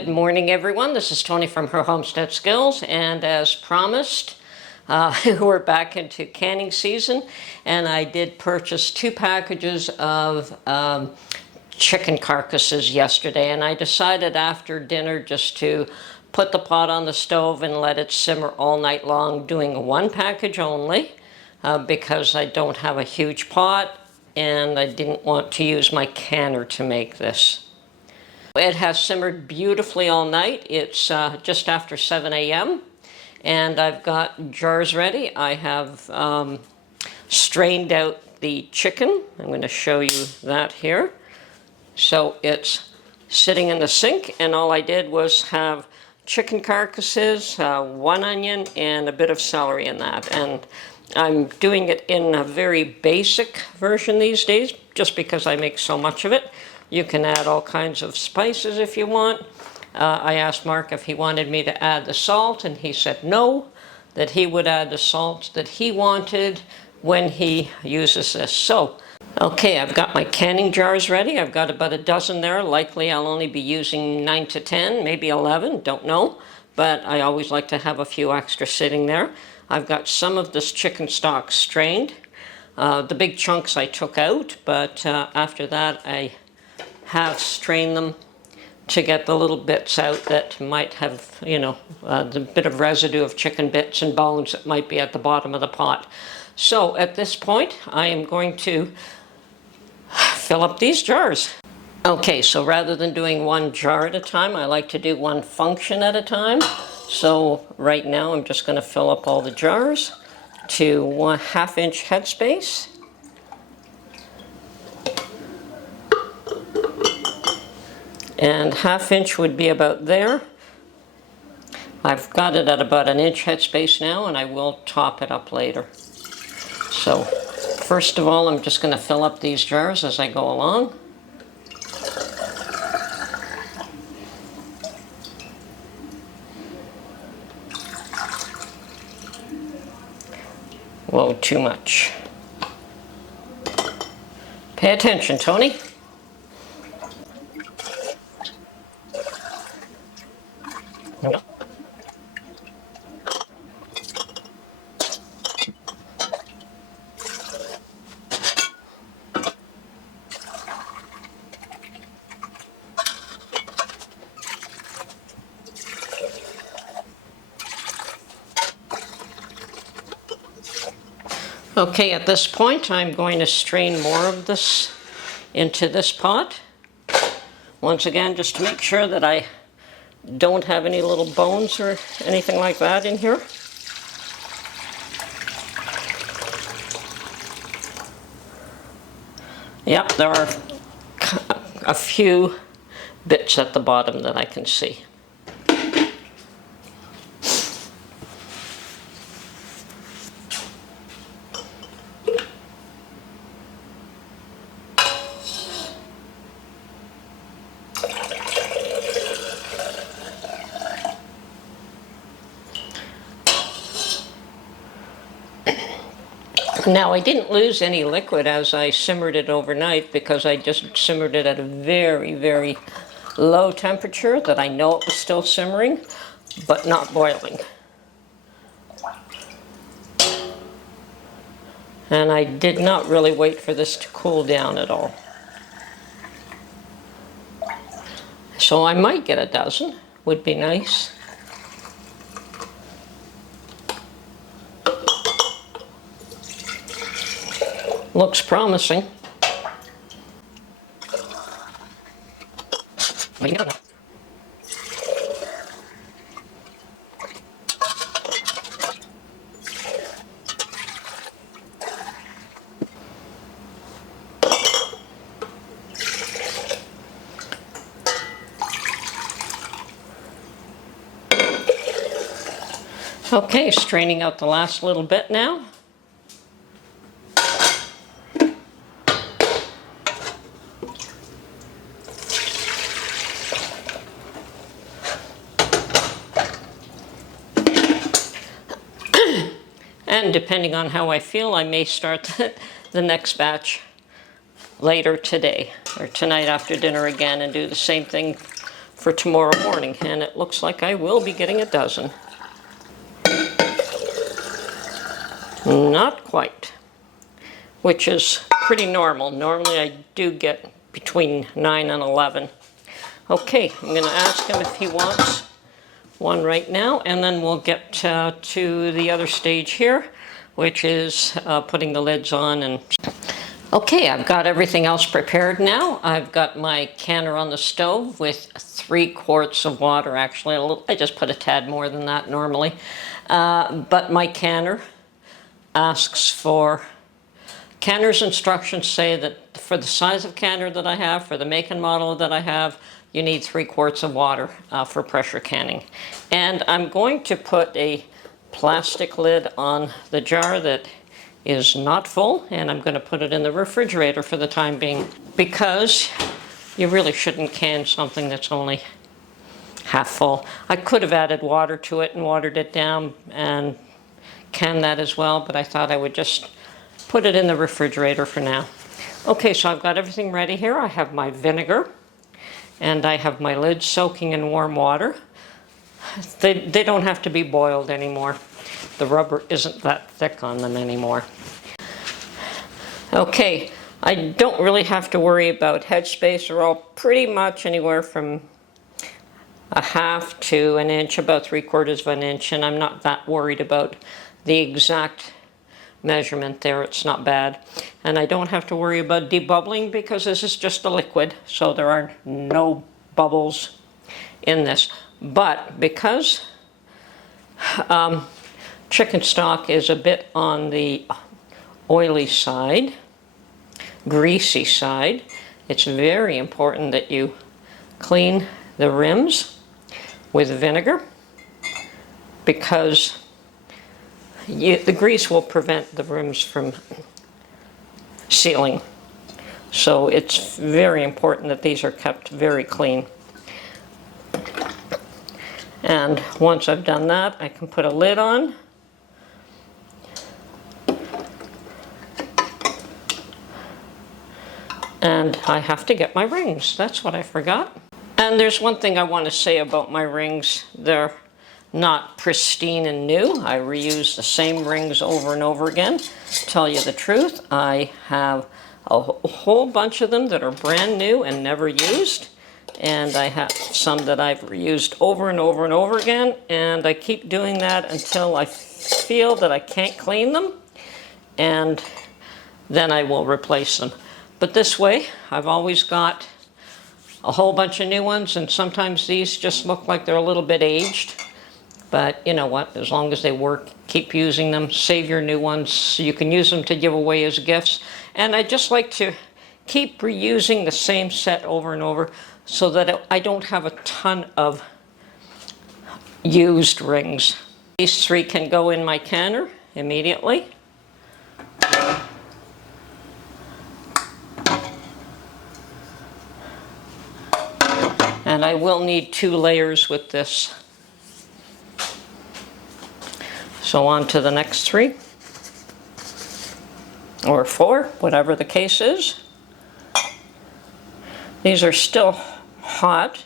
Good morning, everyone. This is Tony from Her Homestead Skills, and as promised, we're back into canning season, and I did purchase 2 packages of chicken carcasses yesterday, and I decided after dinner just to put the pot on the stove and let it simmer all night long, doing 1 package only because I don't have a huge pot and I didn't want to use my canner to make this. It has simmered beautifully all night. It's just after 7 a.m. and I've got jars ready. I have strained out the chicken. I'm going to show you that here. So it's sitting in the sink, and all I did was have chicken carcasses, 1 onion, and a bit of celery in that. And I'm doing it in a very basic version these days, just because I make so much of it. You can add all kinds of spices if you want. I asked Mark if he wanted me to add the salt, and he said no, that he would add the salt that he wanted when he uses this. So, okay, I've got my canning jars ready. I've got about a dozen there. Likely I'll only be using 9 to 10, maybe 11, don't know. But I always like to have a few extra sitting there. I've got some of this chicken stock strained. The big chunks I took out, but after that I have strained them to get the little bits out that might have, the bit of residue of chicken bits and bones that might be at the bottom of the pot. So at this point, I am going to fill up these jars. Okay, so rather than doing 1 jar at a time, I like to do 1 function at a time. So right now, I'm just going to fill up all the jars to 1/2 inch headspace. And 1/2 inch would be about there. I've got it at about 1 inch headspace now, and I will top it up later. So first of all, I'm just going to fill up these jars as I go along. Whoa, too much. Pay attention, Tony. Okay, at this point, I'm going to strain more of this into this pot. Once again, just to make sure that I don't have any little bones or anything like that in here. Yep, there are a few bits at the bottom that I can see. Now, I didn't lose any liquid as I simmered it overnight because I just simmered it at a very, very low temperature that I know it was still simmering, but not boiling. And I did not really wait for this to cool down at all. So I might get a dozen, would be nice. Looks promising. Okay, straining out the last little bit now. And depending on how I feel, I may start the next batch later today or tonight after dinner again and do the same thing for tomorrow morning, and it looks like I will be getting a dozen. Not quite, which is pretty normal. Normally I do get between 9 and 11. Okay, I'm going to ask him if he wants one right now, and then we'll get to the other stage here, which is putting the lids on. And okay, I've got everything else prepared now. I've got my canner on the stove with 3 quarts of water, actually. I just put a tad more than that normally. But my canner asks for, canner's instructions say that for the size of canner that I have, for the make and model that I have, you need 3 quarts of water for pressure canning. And I'm going to put a plastic lid on the jar that is not full, and I'm going to put it in the refrigerator for the time being, because you really shouldn't can something that's only half full. I could have added water to it and watered it down and can that as well, but I thought I would just put it in the refrigerator for now. Okay, so I've got everything ready here. I have my vinegar and I have my lids soaking in warm water. They don't have to be boiled anymore. The rubber isn't that thick on them anymore. Okay, I don't really have to worry about headspace. They're all pretty much anywhere from a half to an inch, about 3/4 of an inch, and I'm not that worried about the exact measurement there. It's not bad. And I don't have to worry about debubbling because this is just a liquid, so there are no bubbles in this. But because chicken stock is a bit on the oily side, greasy side, it's very important that you clean the rims with vinegar, because the grease will prevent the rims from sealing. So it's very important that these are kept very clean. And once I've done that, I can put a lid on. And I have to get my rings. That's what I forgot. And there's one thing I want to say about my rings. They're not pristine and new. I reuse the same rings over and over again. Tell you the truth, I have a whole bunch of them that are brand new and never used. And I have some that I've reused over and over and over again. And I keep doing that until I feel that I can't clean them. And then I will replace them. But this way, I've always got a whole bunch of new ones, and sometimes these just look like they're a little bit aged. But you know what, as long as they work, keep using them, save your new ones, so you can use them to give away as gifts. And I just like to keep reusing the same set over and over so that I don't have a ton of used rings. These 3 can go in my canner immediately. And I will need 2 layers with this. So on to the next 3, or 4, whatever the case is. These are still hot.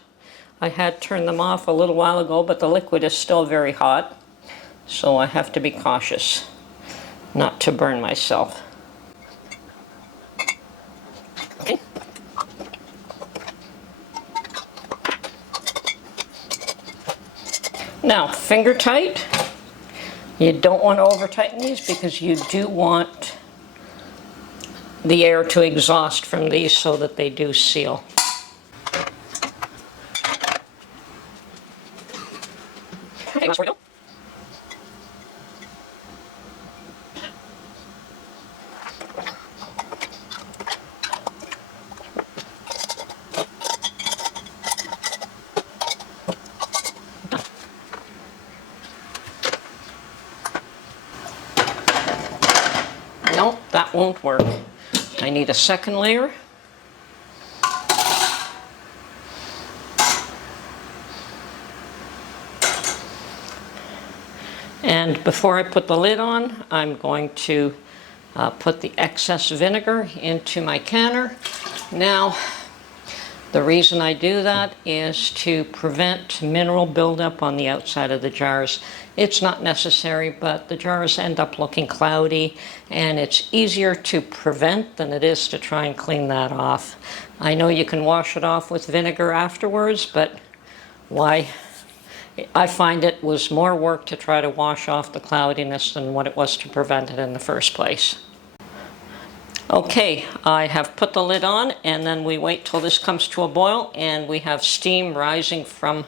I had turned them off a little while ago, but the liquid is still very hot. So I have to be cautious not to burn myself. Okay. Now, finger tight. You don't want to over tighten these because you do want the air to exhaust from these so that they do seal. Okay, last word. No, that won't work. I need a second layer. And before I put the lid on, I'm going to put the excess vinegar into my canner. Now, The reason I do that is to prevent mineral buildup on the outside of the jars. It's not necessary, but the jars end up looking cloudy, and it's easier to prevent than it is to try and clean that off. I know you can wash it off with vinegar afterwards, but why? I find it was more work to try to wash off the cloudiness than what it was to prevent it in the first place. Okay, I have put the lid on, and then we wait till this comes to a boil, and we have steam rising from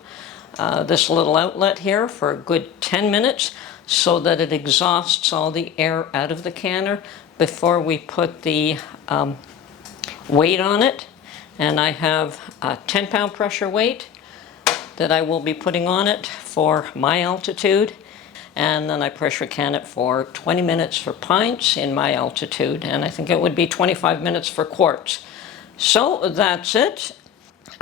this little outlet here for a good 10 minutes so that it exhausts all the air out of the canner before we put the weight on it. And I have a 10-pound pressure weight that I will be putting on it for my altitude, and then I pressure can it for 20 minutes for pints in my altitude, and I think it would be 25 minutes for quarts. So that's it.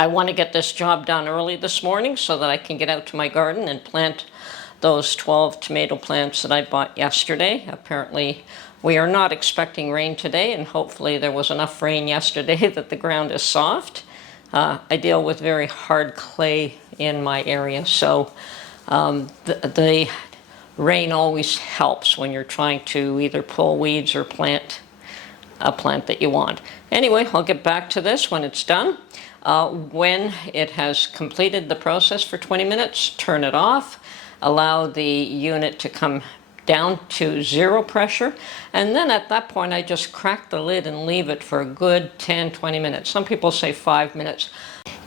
I want to get this job done early this morning so that I can get out to my garden and plant those 12 tomato plants that I bought yesterday. Apparently we are not expecting rain today, and hopefully there was enough rain yesterday that the ground is soft. I deal with very hard clay in my area, so the rain always helps when you're trying to either pull weeds or plant a plant that you want. Anyway, I'll get back to this when it's done. When it has completed the process for 20 minutes, turn it off, allow the unit to come down to 0 pressure, and then at that point I just crack the lid and leave it for a good 10-20 minutes. Some people say 5 minutes.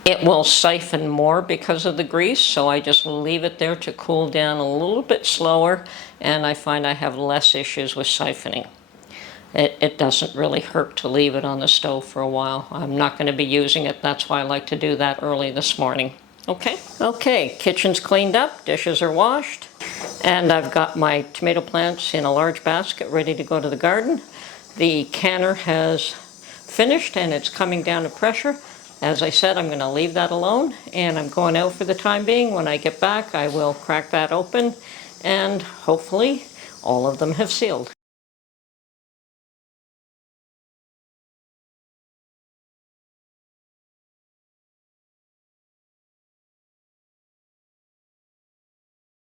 It will siphon more because of the grease, so I just leave it there to cool down a little bit slower, and I find I have less issues with siphoning. It doesn't really hurt to leave it on the stove for a while. I'm not going to be using it. That's why I like to do that early this morning. Okay, kitchen's cleaned up, dishes are washed, and I've got my tomato plants in a large basket ready to go to the garden. The canner has finished and it's coming down to pressure. As I said, I'm going to leave that alone, and I'm going out for the time being. When I get back, I will crack that open, and hopefully all of them have sealed.